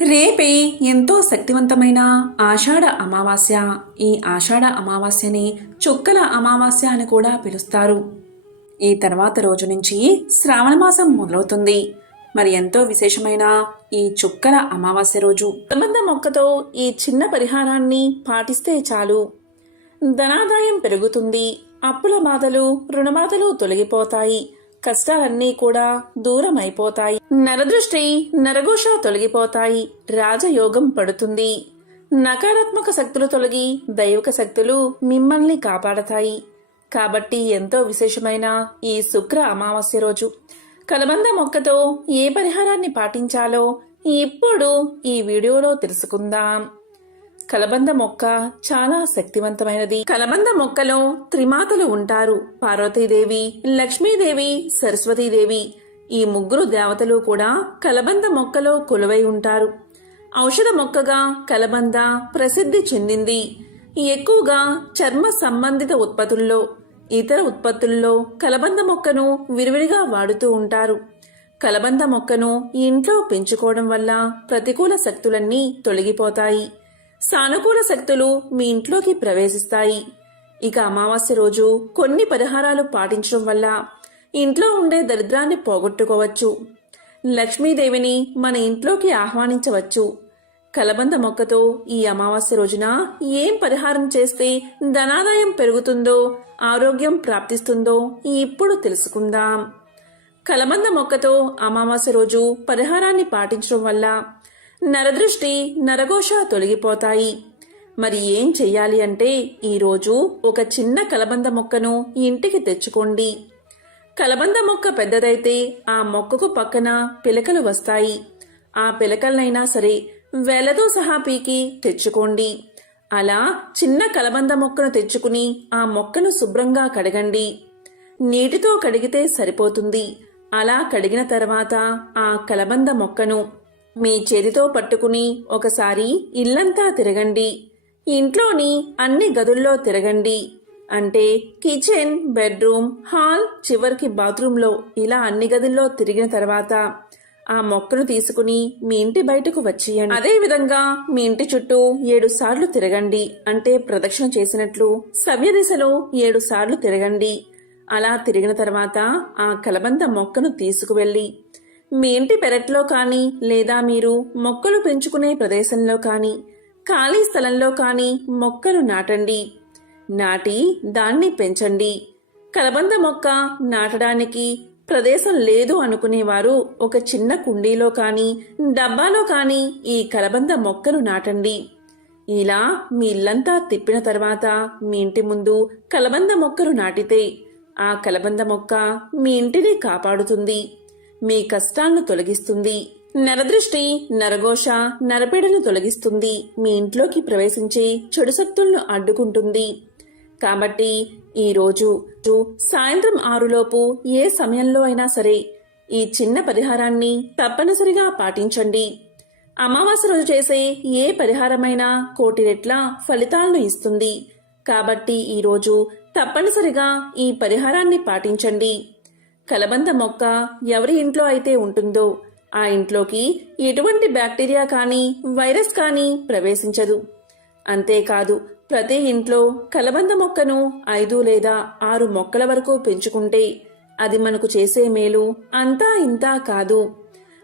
రేపే ఎంతో శక్తివంతమైన ఆషాఢ అమావాస్య. ఈ ఆషాఢ అమావాస్యని చుక్కల అమావాస్య అని కూడా పిలుస్తారు. ఈ తర్వాత రోజు నుంచి శ్రావణ మాసం మొదలవుతుంది. మరి ఎంతో విశేషమైన ఈ చుక్కల అమావాస్య రోజు సంబంధ మొక్కతో ఈ చిన్న పరిహారాన్ని పాటిస్తే చాలు. ధనాదాయం పెరుగుతుంది. అప్పుల బాధలు, రుణబాధలు తొలగిపోతాయి. కష్టాలన్నీ కూడా దూరం అయిపోతాయి. నరదృష్టి, నరఘోష తొలగిపోతాయి. రాజయోగం పడుతుంది. నకారాత్మక శక్తులు తొలగి దైవిక శక్తులు మిమ్మల్ని కాపాడతాయి. కాబట్టి ఎంతో విశేషమైన ఈ శుక్ర అమావాస్య రోజు కలబంద మొక్కతో ఏ పరిహారాన్ని పాటించాలో ఇప్పుడు ఈ వీడియోలో తెలుసుకుందాం. కలబంద మొక్క చాలా శక్తివంతమైనది. కలబంద మొక్కలో త్రిమాతలు ఉంటారు. పార్వతీదేవి, లక్ష్మీదేవి, సరస్వతీదేవి. ఈ ముగ్గురు దేవతలు కూడా కలబంద మొక్కలో కొలువై ఉంటారు. ఔషధ మొక్కగా కలబంద ప్రసిద్ధి చెందింది. ఎక్కువగా చర్మ సంబంధిత ఉత్పత్తుల్లో, ఇతర ఉత్పత్తుల్లో కలబంద మొక్కను విరివిడిగా వాడుతూ ఉంటారు. కలబంద మొక్కను ఇంట్లో పెంచుకోవడం వల్ల ప్రతికూల శక్తులన్నీ తొలగిపోతాయి. సానుకూల శక్తులు మీ ఇంట్లోకి ప్రవేశిస్తాయి. ఇక అమావాస్య రోజు కొన్ని పరిహారాలు పాటించడం వల్ల ఇంట్లో ఉండే దరిద్రాన్ని పోగొట్టుకోవచ్చు. లక్ష్మీదేవిని మన ఇంట్లోకి ఆహ్వానించవచ్చు. కలబంద మొక్కతో ఈ అమావాస్య రోజున ఏం పరిహారం చేస్తే ధనాదాయం పెరుగుతుందో, ఆరోగ్యం ప్రాప్తిస్తుందో ఇప్పుడు తెలుసుకుందాం. కలబంద మొక్కతో అమావాస్య రోజు పరిహారాన్ని పాటించడం వల్ల నరదృష్టి, నరఘోష తొలగిపోతాయి. మరి ఏం చెయ్యాలి అంటే ఈరోజు ఒక చిన్న కలబంద మొక్కను ఇంటికి తెచ్చుకోండి. కలబంద మొక్క పెద్దదైతే ఆ మొక్కకు పక్కన పిలకలు వస్తాయి. ఆ పిలకలనైనా సరే వేలతో సహా పీకి తెచ్చుకోండి. అలా చిన్న కలబంద మొక్కను తెచ్చుకుని ఆ మొక్కను శుభ్రంగా కడగండి. నీటితో కడిగితే సరిపోతుంది. అలా కడిగిన తర్వాత ఆ కలబంద మొక్కను మీ చేతితో పట్టుకుని ఒకసారి ఇల్లంతా తిరగండి. ఇంట్లోని అన్ని గదుల్లో తిరగండి. అంటే కిచెన్, బెడ్రూమ్, హాల్, చివరికి బాత్రూంలో ఇలా అన్ని గదుల్లో తిరిగిన తర్వాత ఆ మొక్కను తీసుకుని మీ ఇంటి బయటకు వచ్చేయండి. అదే విధంగా మీ ఇంటి చుట్టూ 7 సార్లు తిరగండి. అంటే ప్రదక్షిణ చేసినట్లు సవ్య దిశలో 7 సార్లు తిరగండి. అలా తిరిగిన తర్వాత ఆ కలబంద మొక్కను తీసుకువెళ్ళి మీ ఇంటి పెరట్లో కానీ లేదా మీరు మొక్కలు పెంచుకునే ప్రదేశంలో కానీ ఖాళీ స్థలంలో కానీ మొక్కలు నాటండి. నాటి దాన్ని పెంచండి. కలబంద మొక్క నాటడానికి ప్రదేశం లేదు అనుకునేవారు ఒక చిన్న కుండీలో కానీ డబ్బాలో కానీ ఈ కలబంద మొక్కను నాటండి. ఇలా మీ ఇల్లంతా తిప్పిన తర్వాత మీ ఇంటి ముందు కలబంద మొక్కను నాటితే ఆ కలబంద మొక్క మీ ఇంటిని కాపాడుతుంది. మీ కష్టాలను తొలగిస్తుంది. నరదృష్టి, నరఘోష, నరపీడను తొలగిస్తుంది. మీ ఇంట్లోకి ప్రవేశించే చెడు శక్తులను అడ్డుకుంటుంది. కాబట్టి ఈరోజు సాయంత్రం 6లోపు ఏ సమయంలో అయినా సరే ఈ చిన్న పరిహారాన్ని తప్పనిసరిగా పాటించండి. అమావాస్య రోజు చేసే ఏ పరిహారమైనా 1,000,000 రెట్ల ఫలితాలను ఇస్తుంది. కాబట్టి ఈరోజు తప్పనిసరిగా ఈ పరిహారాన్ని పాటించండి. కలబంద మొక్క ఎవరి ఇంట్లో అయితే ఉంటుందో ఆ ఇంట్లోకి ఎటువంటి బ్యాక్టీరియా కానీ వైరస్ కానీ ప్రవేశించదు. అంతేకాదు ప్రతి ఇంట్లో కలబంద మొక్కను 5 లేదా 6 మొక్కల వరకు పెంచుకుంటే అది మనకు చేసే మేలు అంతా ఇంతా కాదు.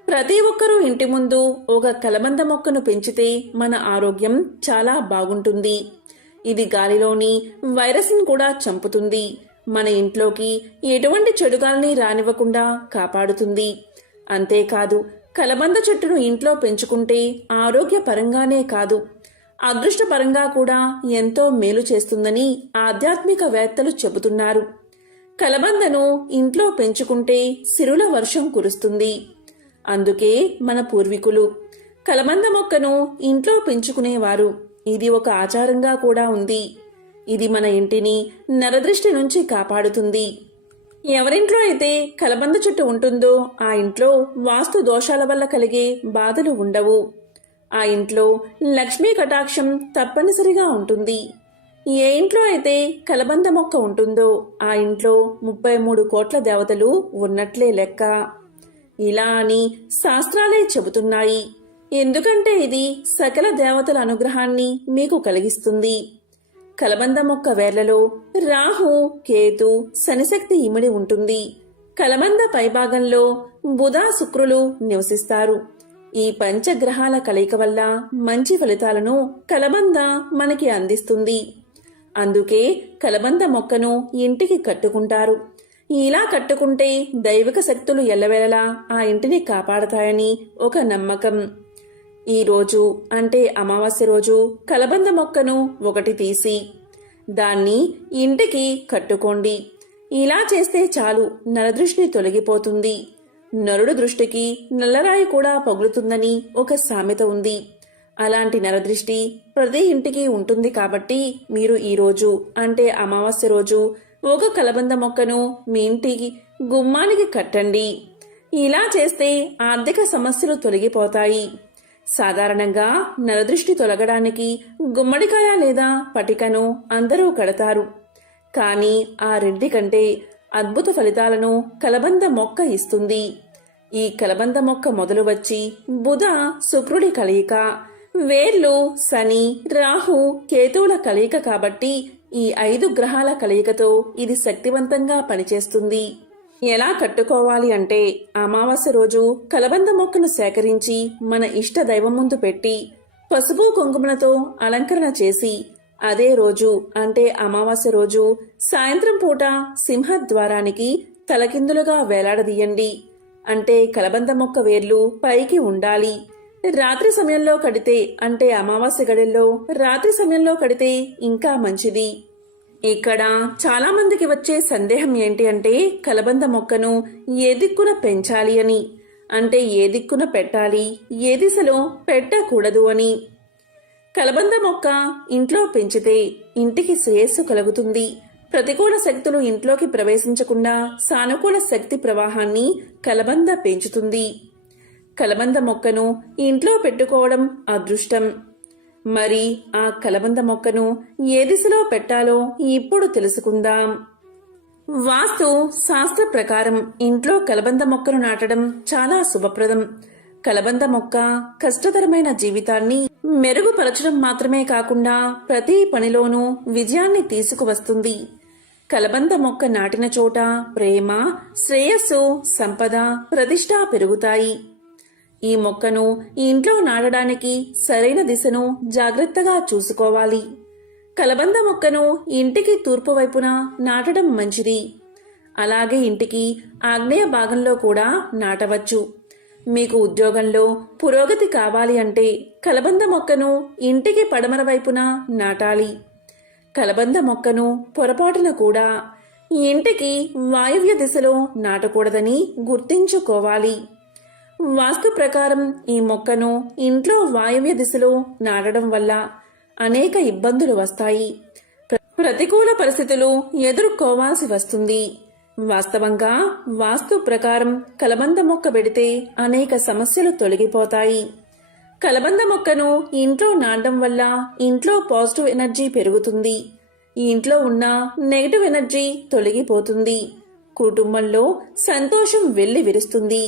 ప్రతి ఒక్కరూ ఇంటి ముందు ఒక కలబంద మొక్కను పెంచితే మన ఆరోగ్యం చాలా బాగుంటుంది. ఇది గాలిలోని వైరస్ని కూడా చంపుతుంది. మన ఇంట్లోకి ఎటువంటి చెడుగాల్ని రానివ్వకుండా కాపాడుతుంది. అంతేకాదు కలబంద చెట్టును ఇంట్లో పెంచుకుంటే ఆరోగ్యపరంగానే కాదు అదృష్టపరంగా కూడా ఎంతో మేలు చేస్తుందని ఆధ్యాత్మికవేత్తలు చెబుతున్నారు. కలబందను ఇంట్లో పెంచుకుంటే సిరుల వర్షం కురుస్తుంది. అందుకే మన పూర్వీకులు కలబంద మొక్కను ఇంట్లో పెంచుకునేవారు. ఇది ఒక ఆచారంగా కూడా ఉంది. ఇది మన ఇంటిని నరదృష్టి నుంచి కాపాడుతుంది. ఎవరింట్లో అయితే కలబంద చెట్టు ఉంటుందో ఆ ఇంట్లో వాస్తు దోషాల వల్ల కలిగే బాధలు ఉండవు. ఆ ఇంట్లో లక్ష్మీ కటాక్షం తప్పనిసరిగా ఉంటుంది. ఏ ఇంట్లో అయితే కలబంద మొక్క ఉంటుందో ఆ ఇంట్లో 33 కోట్ల దేవతలు ఉన్నట్లే లెక్క. ఇలా అని శాస్త్రాలే చెబుతున్నాయి. ఎందుకంటే ఇది సకల దేవతల అనుగ్రహాన్ని మీకు కలిగిస్తుంది. కలబంద మొక్క వేర్లలో రాహు, కేతు, శనిశక్తి ఇమిడి ఉంటుంది. కలబంద పైభాగంలో బుధ, శుక్రులు నివసిస్తారు. ఈ పంచగ్రహాల కలయిక వల్ల మంచి ఫలితాలను కలబంద మనకి అందిస్తుంది. అందుకే కలబంద మొక్కను ఇంటికి కట్టుకుంటారు. ఇలా కట్టుకుంటే దైవిక శక్తులు ఎల్లవేళలా ఆ ఇంటిని కాపాడతాయని ఒక నమ్మకం. ఈ రోజు అంటే అమావాస్య రోజు కలబంద మొక్కను ఒకటి తీసి దాన్ని ఇంటికి కట్టుకోండి. ఇలా చేస్తే చాలు, నరదృష్టి తొలగిపోతుంది. నరుడు దృష్టికి నల్లరాయి కూడా పగులుతుందని ఒక సామెత ఉంది. అలాంటి నరదృష్టి ప్రతి ఇంటికి ఉంటుంది. కాబట్టి మీరు ఈ రోజు అంటే అమావాస్య రోజు ఒక కలబంద మొక్కను మీ ఇంటికి గుమ్మానికి కట్టండి. ఇలా చేస్తే ఆర్థిక సమస్యలు తొలగిపోతాయి. సాధారణంగా నరదృష్టి తొలగడానికి గుమ్మడికాయ లేదా పటికను అందరూ కడతారు. కానీ ఆ రెండి కంటే అద్భుత ఫలితాలను కలబంద మొక్క ఇస్తుంది. ఈ కలబంద మొక్క మొదలు వచ్చి బుధ, శుక్రుడి కలయిక, వేర్లు శని, రాహు, కేతువుల కలయిక కాబట్టి ఈ 5 గ్రహాల కలయికతో ఇది శక్తివంతంగా పనిచేస్తుంది. ఎలా కట్టుకోవాలి అంటే అమావాస్య రోజు కలబంద మొక్కను సేకరించి మన ఇష్ట దైవం ముందు పెట్టి పసుపు కుంకుమలతో అలంకరణ చేసి అదే రోజు అంటే అమావాస్య రోజు సాయంత్రం పూట సింహద్వారానికి తలకిందులుగా వేలాడదీయండి. అంటే కలబంద మొక్క వేర్లు పైకి ఉండాలి. రాత్రి సమయంలో కడితే అంటే అమావాస్య గడిలో రాత్రి సమయంలో కడితే ఇంకా మంచిది. ఇక్కడ చాలా మందికి వచ్చే సందేహం ఏంటి అంటే కలబంద మొక్కను ఏ దిక్కున పెంచాలి అని, అంటే ఏ దిక్కున పెట్టాలి, ఏ దిశలో పెట్టకూడదు అని. కలబంద మొక్క ఇంట్లో పెంచితే ఇంటికి శ్రేయస్సు కలుగుతుంది. ప్రతికూల శక్తులు ఇంట్లోకి ప్రవేశించకుండా సానుకూల శక్తి ప్రవాహాన్ని కలబంద పెంచుతుంది. కలబంద మొక్కను ఇంట్లో పెట్టుకోవడం అదృష్టం. మరి ఆ కలబంద మొక్కను ఏ దిశలో పెట్టాలో ఇప్పుడు తెలుసుకుందాం. వాస్తు శాస్త్ర ప్రకారం ఇంట్లో కలబంద మొక్కను నాటడం చాలా శుభప్రదం. కలబంద మొక్క కష్టతరమైన జీవితాన్ని మెరుగుపరచడం మాత్రమే కాకుండా ప్రతి పనిలోనూ విజయాన్ని తీసుకువస్తుంది. కలబంద మొక్క నాటిన చోట ప్రేమ, శ్రేయస్సు, సంపద, ప్రతిష్ట పెరుగుతాయి. ఈ మొక్కను ఇంట్లో నాటడానికి సరైన దిశను జాగ్రత్తగా చూసుకోవాలి. కలబంద మొక్కను ఇంటికి తూర్పు వైపున నాటడం మంచిది. అలాగే ఇంటికి ఆగ్నేయ భాగంలో కూడా నాటవచ్చు. మీకు ఉద్యోగంలో పురోగతి కావాలి అంటే కలబంద మొక్కను ఇంటికి పడమర వైపున నాటాలి. కలబంద మొక్కను పొరపాటున కూడా ఇంటికి వాయువ్య దిశలో నాటకూడదని గుర్తించుకోవాలి. వాస్తు ప్రకారం ఈ మొక్కను ఇంట్లో వాయువ్య దిశలో నాటడం వల్ల అనేక ఇబ్బందులు వస్తాయి. ప్రతికూల పరిస్థితులు ఎదుర్కోవాల్సి వస్తుంది. వాస్తవంగా వాస్తు ప్రకారం కలబంద మొక్క పెడితే అనేక సమస్యలు తొలగిపోతాయి. కలబంద మొక్కను ఇంట్లో నాటడం వల్ల ఇంట్లో పాజిటివ్ ఎనర్జీ పెరుగుతుంది. ఈ ఇంట్లో ఉన్న నెగటివ్ ఎనర్జీ తొలగిపోతుంది. కుటుంబంలో సంతోషం వెల్లి విరుస్తుంది.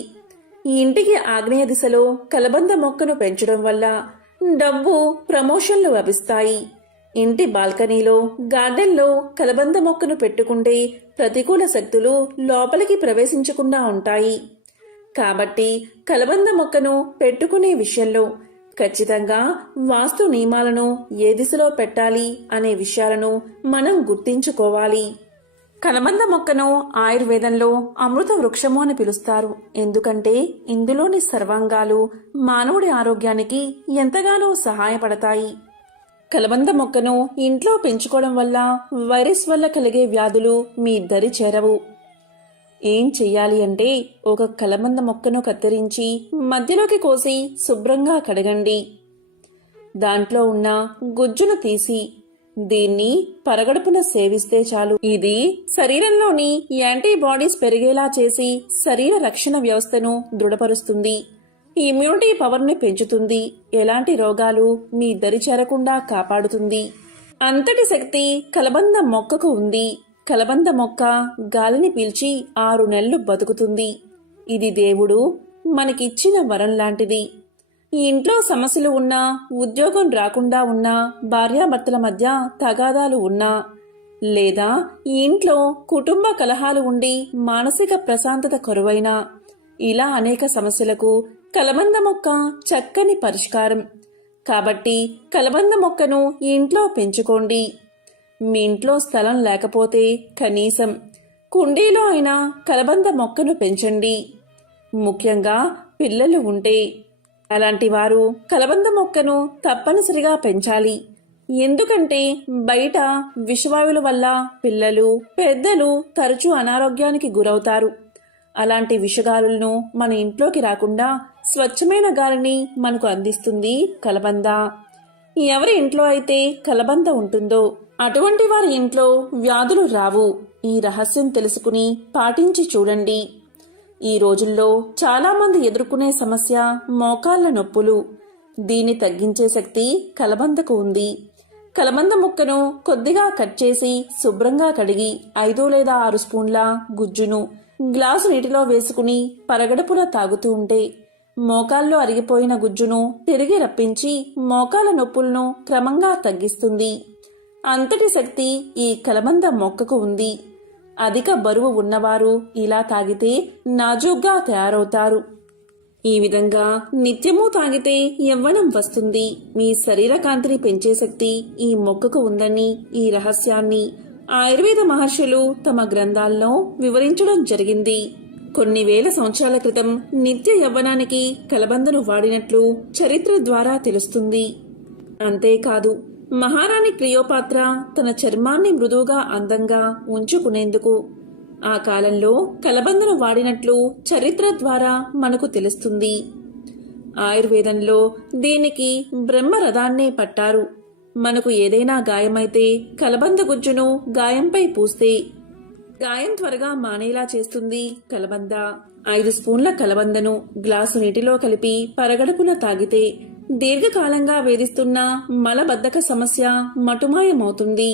ఈ ఇంటికి ఆగ్నేయ దిశలో కలబంద మొక్కను పెంచడం వల్ల డబ్బు, ప్రమోషన్లు లభిస్తాయి. ఇంటి బాల్కనీలో, గార్డెన్లో కలబంద మొక్కను పెట్టుకుంటే ప్రతికూల శక్తులు లోపలికి ప్రవేశించకుండా ఉంటాయి. కాబట్టి కలబంద మొక్కను పెట్టుకునే విషయంలో ఖచ్చితంగా వాస్తు నియమాలను ఏ దిశలో పెట్టాలి అనే విషయాలను మనం గుర్తించుకోవాలి. కలబంద మొక్కను ఆయుర్వేదంలో అమృత వృక్షము అని పిలుస్తారు. ఎందుకంటే ఇందులోని సర్వాంగాలు మానవుడి ఆరోగ్యానికి ఎంతగానో సహాయపడతాయి. కలబంద మొక్కను ఇంట్లో పెంచుకోవడం వల్ల వైరస్ వల్ల కలిగే వ్యాధులు మీ దరి చేరవు. ఏం చెయ్యాలి అంటే ఒక కలబంద మొక్కను కత్తిరించి మధ్యలోకి కోసి శుభ్రంగా కడగండి. దాంట్లో ఉన్న గుజ్జును తీసి దీన్ని పరగడుపున సేవిస్తే చాలు. ఇది శరీరంలోని యాంటీబాడీస్ పెరిగేలా చేసి శరీర రక్షణ వ్యవస్థను దృఢపరుస్తుంది. ఇమ్యూనిటీ పవర్ని పెంచుతుంది. ఎలాంటి రోగాలు మీ దరి చేరకుండా కాపాడుతుంది. అంతటి శక్తి కలబంద మొక్కకు ఉంది. కలబంద మొక్క గాలిని పీల్చి 6 నెలలు బతుకుతుంది. ఇది దేవుడు మనకిచ్చిన వరం లాంటిది. ఇంట్లో సమస్యలు ఉన్నా, ఉద్యోగం రాకుండా ఉన్నా, భార్యాభర్తల మధ్య తగాదాలు ఉన్నా, లేదా ఈ ఇంట్లో కుటుంబ కలహాలు ఉండి మానసిక ప్రశాంతత కరువైనా, ఇలా అనేక సమస్యలకు కలబంద మొక్క చక్కని పరిష్కారం. కాబట్టి కలబంద మొక్కను ఇంట్లో పెంచుకోండి. మీ ఇంట్లో స్థలం లేకపోతే కనీసం కుండీలో అయినా కలబంద మొక్కను పెంచండి. ముఖ్యంగా పిల్లలు ఉంటే అలాంటి వారు కలబంద మొక్కను తప్పనిసరిగా పెంచాలి. ఎందుకంటే బయట విషవాయువుల వల్ల పిల్లలు, పెద్దలు తరచూ అనారోగ్యానికి గురవుతారు. అలాంటి విషగాలులను మన ఇంట్లోకి రాకుండా స్వచ్ఛమైన గాలిని మనకు అందిస్తుంది కలబంద. ఎవరి ఇంట్లో అయితే కలబంద ఉంటుందో అటువంటి వారి ఇంట్లో వ్యాధులు రావు. ఈ రహస్యం తెలుసుకుని పాటించి చూడండి. ఈ రోజుల్లో చాలామంది ఎదుర్కొనే సమస్య మోకాళ్ల నొప్పులు. దీన్ని తగ్గించే శక్తి కలబందకు ఉంది. కలబంద ముక్కను కొద్దిగా కట్ చేసి శుభ్రంగా కడిగి 5 లేదా 6 స్పూన్ల గుజ్జును గ్లాసు నీటిలో వేసుకుని పరగడుపున తాగుతూ ఉంటే మోకాల్లో అరిగిపోయిన గుజ్జును తిరిగి రప్పించి మోకాల నొప్పులను క్రమంగా తగ్గిస్తుంది. అంతటి శక్తి ఈ కలబంద మొక్కకు ఉంది. అధిక బరువు ఉన్నవారు ఇలా తాగితే నాజూగ్గా తయారవుతారు. ఈ విధంగా నిత్యము తాగితే యవ్వనం వస్తుంది. మీ శరీర కాంతిని పెంచే శక్తి ఈ మొక్కకు ఉందని, ఈ రహస్యాన్ని ఆయుర్వేద మహర్షులు తమ గ్రంథాల్లో వివరించడం జరిగింది. కొన్ని వేల సంవత్సరాల క్రితం నిత్య యవ్వనానికి కలబందను వాడినట్లు చరిత్ర ద్వారా తెలుస్తుంది. అంతేకాదు, మహారాణి క్లియోపాత్ర తన చర్మాన్ని మృదువుగా అందంగా ఉంచుకునేందుకు ఆ కాలంలో కలబందను వాడినట్లు చరిత్ర ద్వారా మనకు తెలుస్తుంది. ఆయుర్వేదంలో దీనికి బ్రహ్మరథాన్నే పట్టారు. మనకు ఏదైనా గాయమైతే కలబంద గుజ్జును గాయంపై పూస్తే గాయం త్వరగా మానేలా చేస్తుంది కలబంద. 5 స్పూన్ల కలబందను గ్లాసు నీటిలో కలిపి పరగడుపున తాగితే దీర్ఘకాలంగా వేధిస్తున్న మలబద్ధక సమస్య మటుమాయమవుతుంది.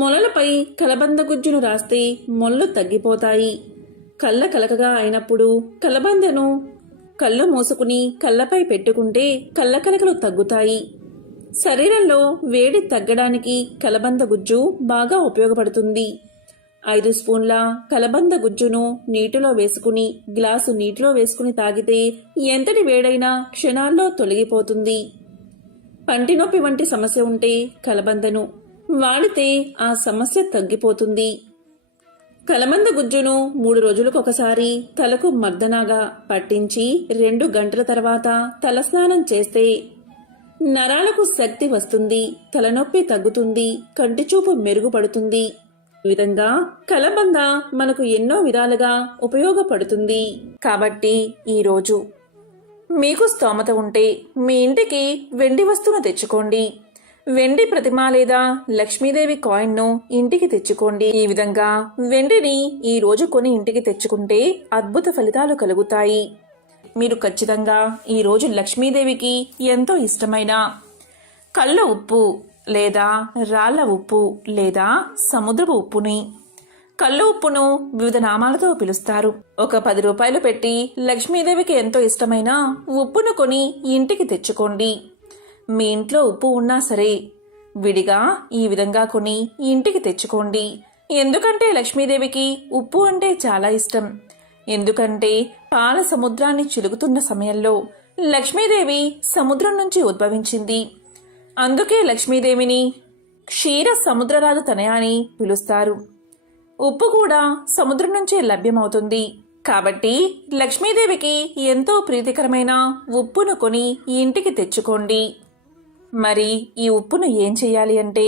మొలలపై కలబంద గుజ్జును రాస్తే మొలలు తగ్గిపోతాయి. కళ్ళ కలకగా అయినప్పుడు కలబందను కళ్ళు మూసుకుని కళ్ళపై పెట్టుకుంటే కళ్ళ కలకలు తగ్గుతాయి. శరీరంలో వేడి తగ్గడానికి కలబంద గుజ్జు బాగా ఉపయోగపడుతుంది. 5 స్పూన్ల కలబంద గుజ్జును నీటిలో వేసుకుని గ్లాసు నీటిలో వేసుకుని తాగితే ఎంతటి వేడైనా క్షణాల్లో తొలగిపోతుంది. పంటి నొప్పి వంటి సమస్య ఉంటే కలబందను వాడితే ఆ సమస్య తగ్గిపోతుంది. కలబంద గుజ్జును 3 రోజులకొకసారి తలకు మర్దనాగా పట్టించి 2 గంటల తర్వాత తలస్నానం చేస్తే నరాలకు శక్తి వస్తుంది, తలనొప్పి తగ్గుతుంది, కంటిచూపు మెరుగుపడుతుంది. ఈ విధంగా కలబంద మనకు ఎన్నో విధాలుగా ఉపయోగపడుతుంది. కాబట్టి ఈరోజు మీకు స్తోమత ఉంటే మీ ఇంటికి వెండి వస్తువును తెచ్చుకోండి. వెండి ప్రతిమ లేదా లక్ష్మీదేవి కాయిన్ను ఇంటికి తెచ్చుకోండి. ఈ విధంగా వెండిని ఈ రోజు కొని ఇంటికి తెచ్చుకుంటే అద్భుత ఫలితాలు కలుగుతాయి. మీరు ఖచ్చితంగా ఈరోజు లక్ష్మీదేవికి ఎంతో ఇష్టమైన కళ్ళ ఉప్పు లేదా రాళ్ల ఉప్పు లేదా సముద్రపు ఉప్పుని, కళ్ళు ఉప్పును వివిధ నామాలతో పిలుస్తారు. ఒక 10 రూపాయలు పెట్టి లక్ష్మీదేవికి ఎంతో ఇష్టమైన ఉప్పును కొని ఇంటికి తెచ్చుకోండి. మీ ఇంట్లో ఉప్పు ఉన్నా సరే విడిగా ఈ విధంగా కొని ఇంటికి తెచ్చుకోండి. ఎందుకంటే లక్ష్మీదేవికి ఉప్పు అంటే చాలా ఇష్టం. ఎందుకంటే పాల సముద్రాన్ని చిలుకుతున్న సమయంలో లక్ష్మీదేవి సముద్రం నుంచి ఉద్భవించింది. అందుకే లక్ష్మీదేవిని క్షీర సముద్రరాజు తనయ అని పిలుస్తారు. ఉప్పు కూడా సముద్రం నుంచే లభ్యమవుతుంది. కాబట్టి లక్ష్మీదేవికి ఎంతో ప్రీతికరమైన ఉప్పును కొని ఇంటికి తెచ్చుకోండి. మరి ఈ ఉప్పును ఏం చేయాలి అంటే,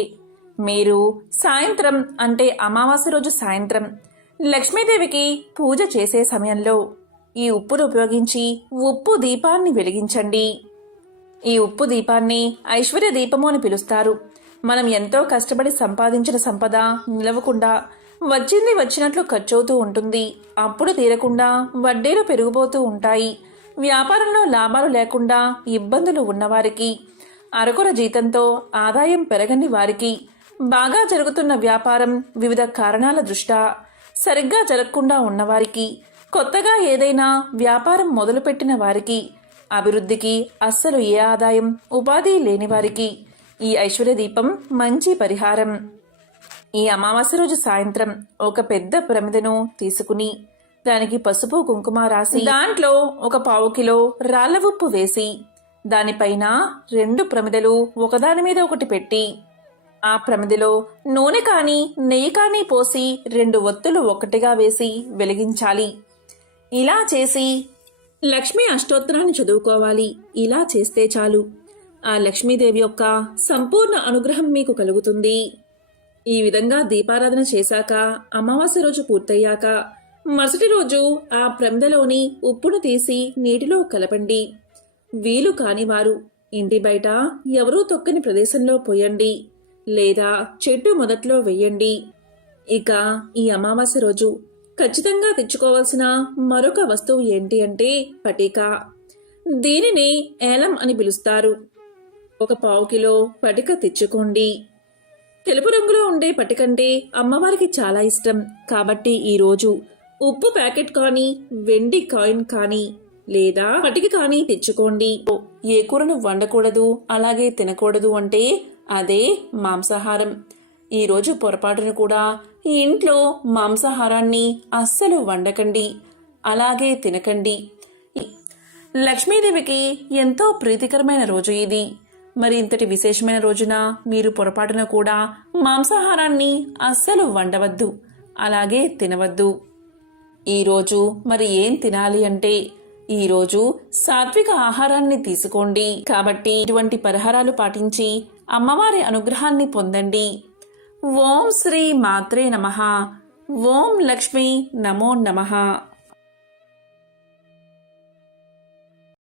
మీరు సాయంత్రం అంటే అమావాస్య రోజు సాయంత్రం లక్ష్మీదేవికి పూజ చేసే సమయంలో ఈ ఉప్పును ఉపయోగించి ఉప్పు దీపాన్ని వెలిగించండి. ఈ ఉప్పు దీపాన్ని ఐశ్వర్య దీపము అని పిలుస్తారు. మనం ఎంతో కష్టపడి సంపాదించిన సంపద నిలవకుండా వచ్చింది వచ్చినట్లు ఖర్చవుతూ ఉంటుంది. అప్పుడు తీరకుండా వడ్డీలు పెరిగిపోతూ ఉంటాయి. వ్యాపారంలో లాభాలు లేకుండా ఇబ్బందులు ఉన్నవారికి, అరకొర జీతంతో ఆదాయం పెరగని వారికి, బాగా జరుగుతున్న వ్యాపారం వివిధ కారణాల దృష్ట్యా సరిగ్గా జరగకుండా ఉన్నవారికి, కొత్తగా ఏదైనా వ్యాపారం మొదలుపెట్టిన వారికి, అభివృద్ధికి, అస్సలు ఏ ఆదాయం ఉపాధి లేని వారికి ఈ ఐశ్వర్య దీపం మంచి పరిహారం. ఈ అమావాస్య రోజు సాయంత్రం ఒక పెద్ద ప్రమిదను తీసుకుని దానికి పసుపు కుంకుమ రాసి దాంట్లో ఒక 1/4 కిలో రాళ్ల ఉప్పు వేసి దానిపైన 2 ప్రమిదలు ఒకదాని మీద ఒకటి పెట్టి ఆ ప్రమిదలో నూనె కానీ నెయ్యి కానీ పోసి 2 ఒత్తులు ఒక్కటిగా వేసి వెలిగించాలి. ఇలా చేసి లక్ష్మీ అష్టోత్తరాన్ని చదువుకోవాలి. ఇలా చేస్తే చాలు ఆ లక్ష్మీదేవి యొక్క సంపూర్ణ అనుగ్రహం మీకు కలుగుతుంది. ఈ విధంగా దీపారాధన చేశాక అమావాస్య రోజు పూర్తయ్యాక మరుసటి రోజు ఆ ప్రమిదలోని ఉప్పును తీసి నీటిలో కలపండి. వీలు కానివారు ఇంటి బయట ఎవరూ తొక్కని ప్రదేశంలో పోయండి లేదా చెట్టు మొదట్లో వెయ్యండి. ఇక ఈ అమావాస్య రోజు ఖచ్చితంగా తెచ్చుకోవాల్సిన మరొక వస్తువు ఏంటి అంటే పటిక. దీనిని ఏలం అని పిలుస్తారు. ఒక 1/4 కిలో పటిక తెచ్చుకోండి. తెలుపు రంగులో ఉండే పటికంటే అమ్మవారికి చాలా ఇష్టం కాబట్టి ఈరోజు ఉప్పు ప్యాకెట్ కానీ వెండి కాయిన్ కానీ లేదా పటిక కానీ తెచ్చుకోండి. ఏ కూరను వండకూడదు అలాగే తినకూడదు అంటే అదే మాంసాహారం. ఈరోజు పొరపాటును కూడా ఈ ఇంట్లో మాంసాహారాన్ని అస్సలు వండకండి అలాగే తినకండి. లక్ష్మీదేవికి ఎంతో ప్రీతికరమైన రోజు ఇది. మరి ఇంతటి విశేషమైన రోజున మీరు పొరపాటున కూడా మాంసాహారాన్ని అస్సలు వండవద్దు అలాగే తినవద్దు. ఈరోజు మరి ఏం తినాలి అంటే ఈరోజు సాత్విక ఆహారాన్ని తీసుకోండి. కాబట్టి ఇటువంటి పరిహారాలు పాటించి అమ్మవారి అనుగ్రహాన్ని పొందండి. ఓం శ్రీ మాత్రే నమః. ఓం లక్ష్మీ నమో నమః.